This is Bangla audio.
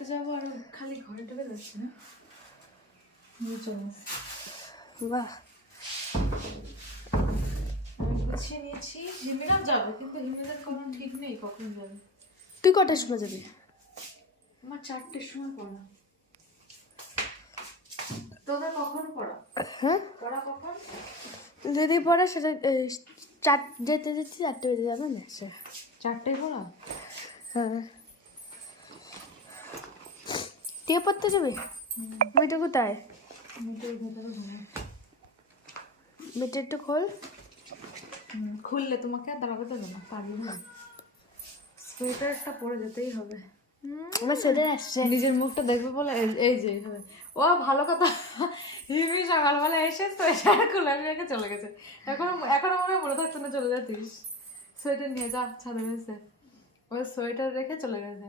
পড়তে যাবো আর খালি ঘরে ঢুকে যাচ্ছে না। বাহ, আমি গুছিয়ে নিয়েছি। হিমিরা যাবে, কিন্তু হিমিরার কোনো ঠিক নেই কখন যাবে। তুই কটার সময় যাবি? আমার 4টের সময় পড়া। তোদের কখন পড়া? হ্যাঁ, পড়া কখন? যদি পড়ে সেটা যেতে 4টে বেজে যাবে না সে। 4টেয় পড়া? হ্যাঁ, তুই পড়তে যাবি? মেয়েটা কোথায়? মিটের ভেতরে ঘুমায়। মেয়েটা একটু খোল। খুললে তোমাকে আর দাঁড়াতে দেবে না, পারবে না। সোয়েটারটা পরে যেতেই হবে। আমার সোয়েটার আসছে। নিজের মুখটা দেখবে বলে এই যে এইভাবে। ও ভালো কথা, হিমি সকালবেলা এসে সোয়েটার খুলে রেখে চলে গেছে। এখনো মনে থাকতো না চলে যাতিস। সোয়েটার নিয়ে যা ছাদে এসে, ওই সোয়েটার রেখে চলে গেছে।